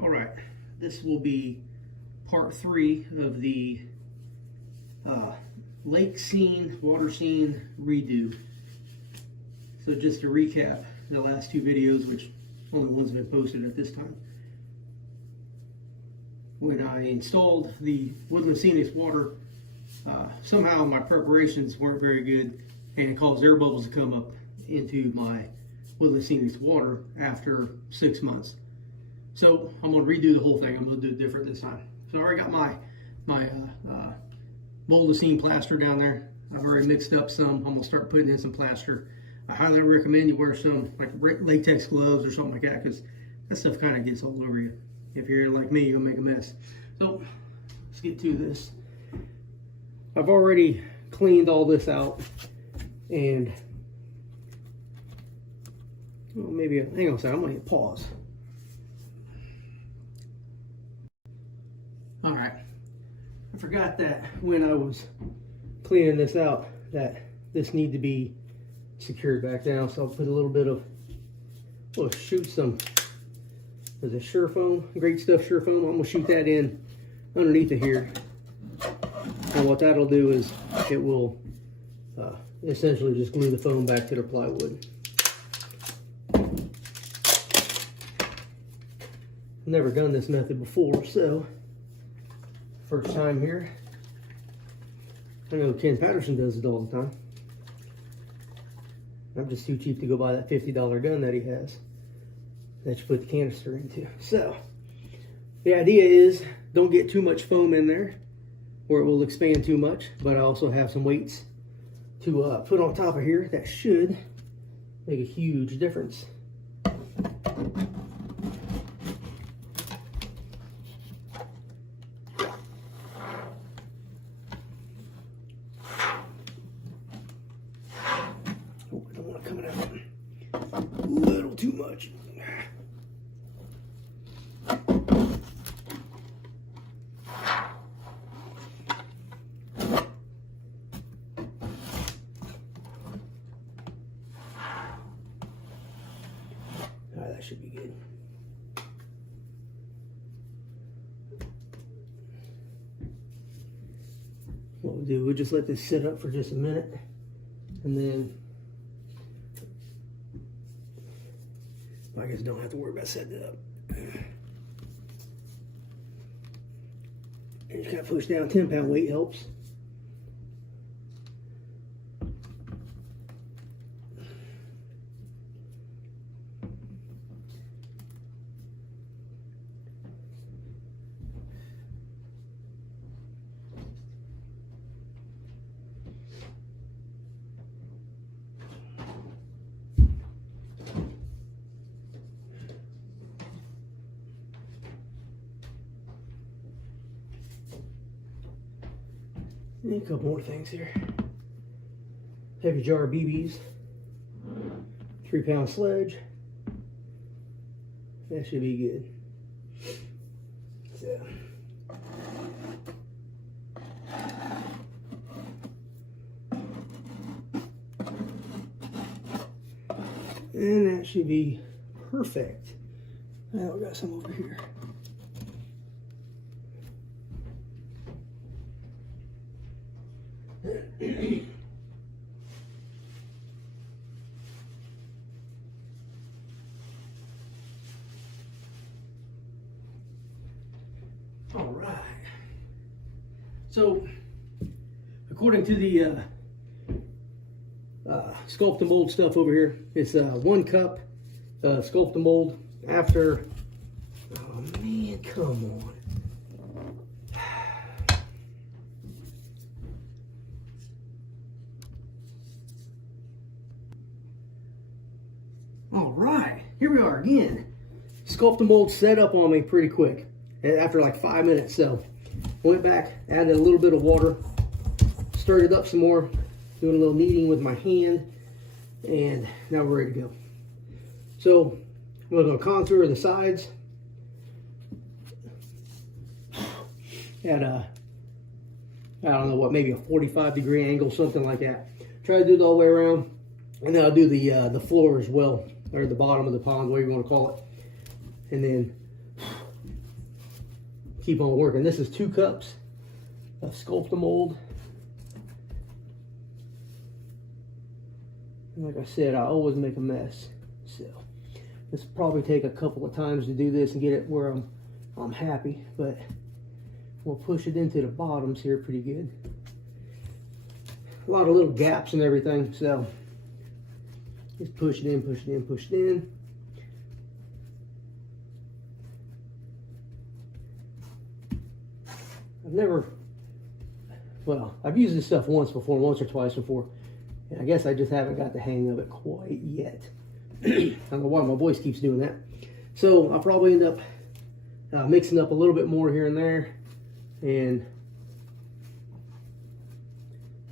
All right, this will be part 3 of the lake scene, water scene redo. So just to recap the last 2 videos, which only one's been posted at this time. When I installed the Woodland Scenics water, somehow my preparations weren't very good, and it caused air bubbles to come up into my Woodland Scenics water after 6 months. So I'm going to redo the whole thing. I'm going to do it different this time. So I already got my moldacine plaster down there. I've already mixed up some. I'm going to start putting in some plaster. I highly recommend you wear some like latex gloves or something like that, because that stuff kind of gets all over you. If you're like me, you'll make a mess. So let's get to this. I've already cleaned all this out, and well, maybe hang on a second. I'm going to hit pause. All right, I forgot that when I was cleaning this out that this needed to be secured back down, so I'll put a little bit of, we'll shoot some, is it Surfoam? Great Stuff Surfoam. I'm gonna shoot that in underneath of here, and what that'll do is it will essentially just glue the foam back to the plywood. Never done this method before, so first time here. I know Ken Patterson does it all the time. I'm just too cheap to go buy that $50 gun that he has that you put the canister into. So the idea is don't get too much foam in there or it will expand too much, but I also have some weights to put on top of here that should make a huge difference. Oh, I don't want to come out a little too much. That should be good. What we'll do, we'll just let this sit up for just a minute, and then I guess don't have to worry about setting it up. And just kind of push down. 10-pound weight helps. And a couple more things here. Heavy jar of BBs. 3-pound sledge. That should be good. So. And that should be perfect. Now we got some over here. All right. So, according to the Sculpt and Mold stuff over here, it's 1 cup Sculpt and Mold after. Oh man, come on. All right, here we are again. Sculpt and Mold set up on me pretty quick after like 5 minutes. So went back, added a little bit of water, stirred it up some more, doing a little kneading with my hand, and now we're ready to go. So I'm going to contour the sides at a, I don't know what, maybe a 45-degree angle, something like that. Try to do it all the way around, and then I'll do the floor as well, or the bottom of the pond, whatever you want to call it. And then keep on working. This is 2 cups of Sculptamold. And like I said, I always make a mess. So this will probably take a couple of times to do this and get it where I'm happy, but we'll push it into the bottoms here pretty good. A lot of little gaps and everything, so just push it in, push it in, push it in. I've used this stuff once or twice before, and I guess I just haven't got the hang of it quite yet. I don't know why my voice keeps doing that. So I'll probably end up mixing up a little bit more here and there, and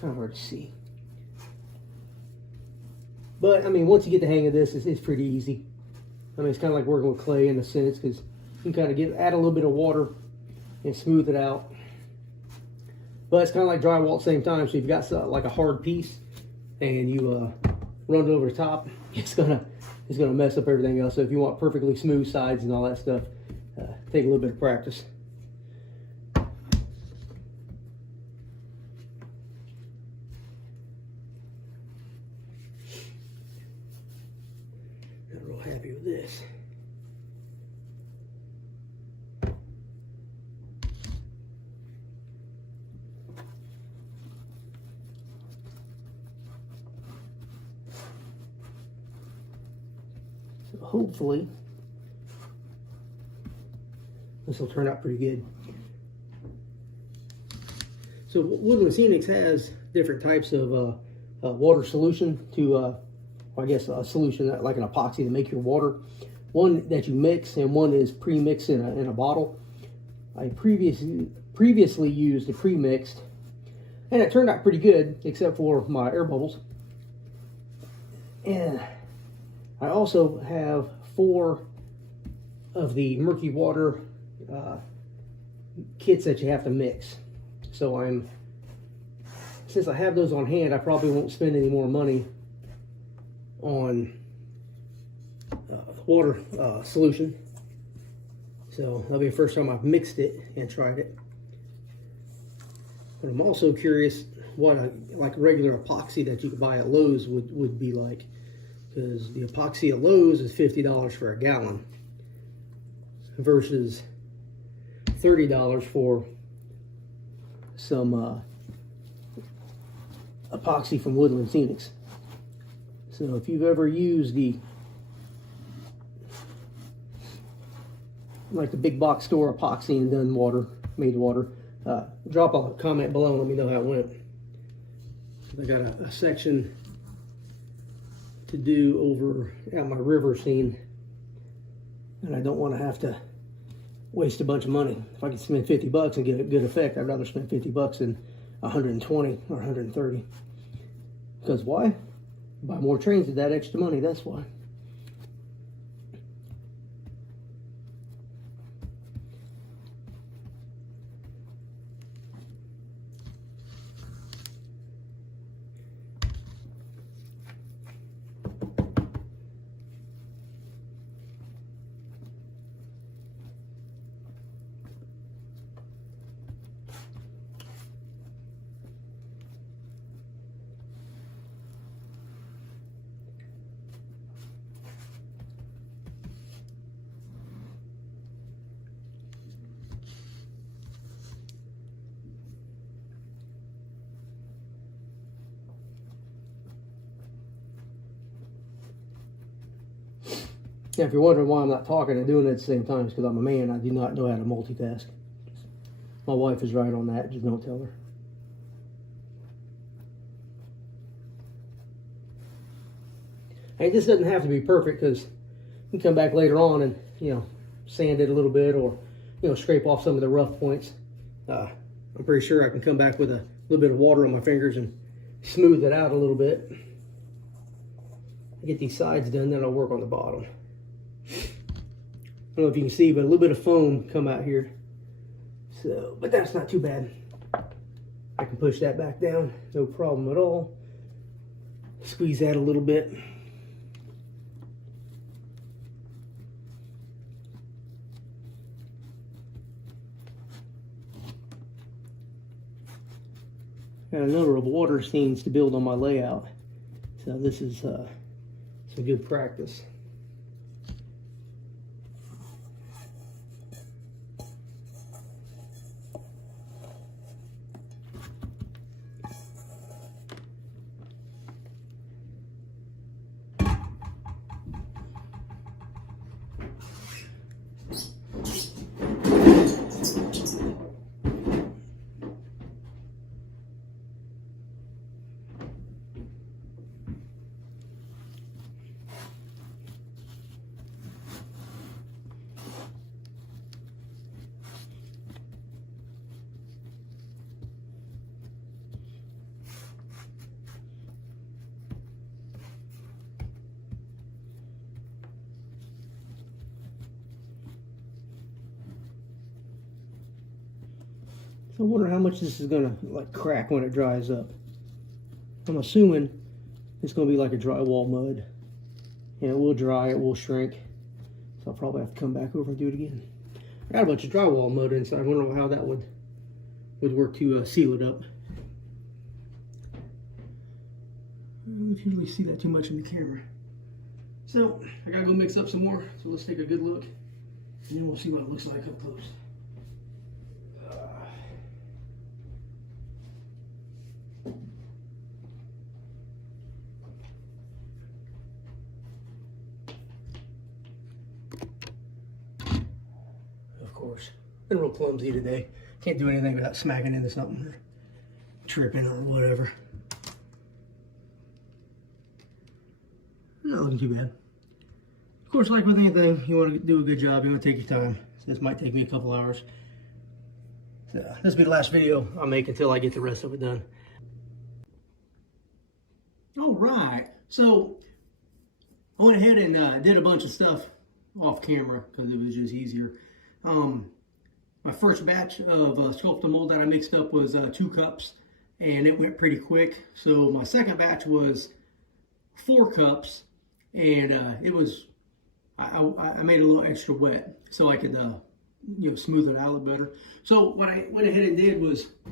kind of hard to see. But I mean, once you get the hang of this, it's pretty easy. I mean, it's kind of like working with clay in a sense, because you can kind of add a little bit of water and smooth it out. But it's kind of like drywall at the same time. So if you've got like a hard piece and you run it over the top, it's gonna mess up everything else. So if you want perfectly smooth sides and all that stuff, take a little bit of practice. Not real happy with this. Hopefully this will turn out pretty good. So Woodland Scenics has different types of water solution to I guess a solution like an epoxy to make your water. One that you mix and one is pre-mixed in a bottle. I previously used the pre-mixed, and it turned out pretty good except for my air bubbles. And I also have 4 of the murky water kits that you have to mix. So since I have those on hand, I probably won't spend any more money on water solution. So that'll be the first time I've mixed it and tried it. But I'm also curious what like regular epoxy that you could buy at Lowe's would be like. Because the epoxy at Lowe's is $50 for a gallon versus $30 for some epoxy from Woodland Scenics. So if you've ever used the big box store epoxy and done made water, drop a comment below and let me know how it went. I got a section to do over at my river scene, and I don't want to have to waste a bunch of money. If I could spend 50 bucks and get a good effect, I'd rather spend 50 bucks than 120 or 130. Because why? Buy more trains with that extra money, that's why. Now, if you're wondering why I'm not talking and doing it at the same time, it's because I'm a man. I do not know how to multitask. My wife is right on that. Just don't tell her. And this doesn't have to be perfect, because you can come back later on and, sand it a little bit, or, scrape off some of the rough points. I'm pretty sure I can come back with a little bit of water on my fingers and smooth it out a little bit. Get these sides done, then I'll work on the bottom. I don't know if you can see, but a little bit of foam come out here. So, but that's not too bad. I can push that back down, no problem at all. Squeeze that a little bit. got a number of water scenes to build on my layout. So this is some good practice. I wonder how much this is gonna like crack when it dries up. I'm assuming it's gonna be like a drywall mud, and it will dry, it will shrink. So I'll probably have to come back over and do it again. I got a bunch of drywall mud inside. I wonder how that would work to seal it up. I don't usually see that too much in the camera. So I gotta go mix up some more. So let's take a good look, and then we'll see what it looks like up close. Course. Been real clumsy today. Can't do anything without smacking into something or tripping or whatever. Not looking too bad. Of course, like with anything, you want to do a good job, you want to take your time. So this might take me a couple hours. So this will be the last video I'll make until I get the rest of it done. All right. So I went ahead and did a bunch of stuff off camera because it was just easier. My first batch of Sculpt-A-Mold that I mixed up was 2 cups, and it went pretty quick. So my second batch was 4 cups, and it was I made it a little extra wet so I could smooth it out a little better. So what I went ahead and did was I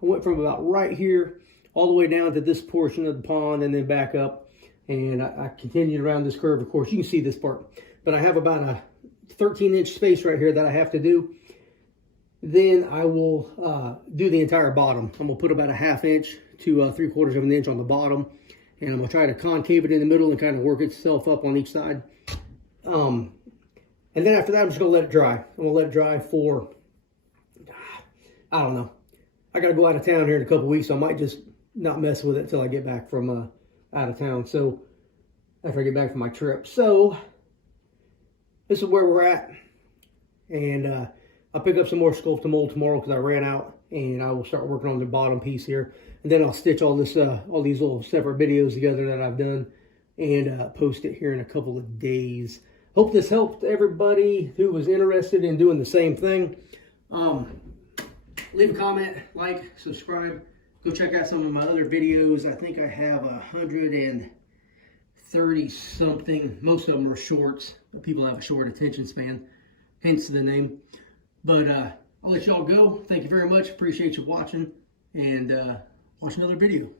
went from about right here all the way down to this portion of the pond and then back up, and I continued around this curve. Of course, you can see this part, but I have about a 13-inch space right here that I have to do. Then I will do the entire bottom. I'm gonna put about a 1/2 inch to 3/4 of an inch on the bottom, and I'm gonna try to concave it in the middle and kind of work itself up on each side. And then after that, I'm just gonna let it dry. I'm gonna let it dry for, I don't know. I gotta go out of town here in a couple weeks, so I might just not mess with it until I get back from out of town. So after I get back from my trip. So this is where we're at, and I'll pick up some more Sculpt-A-Mold tomorrow because I ran out, and I will start working on the bottom piece here, and then I'll stitch all this, all these little separate videos together that I've done, and post it here in a couple of days. Hope this helped everybody who was interested in doing the same thing. Leave a comment, like, subscribe. Go check out some of my other videos. I think I have 130 something. Most of them are shorts. People have a short attention span, hence the name. But I'll let y'all go. Thank you very much. Appreciate you watching, and watch another video.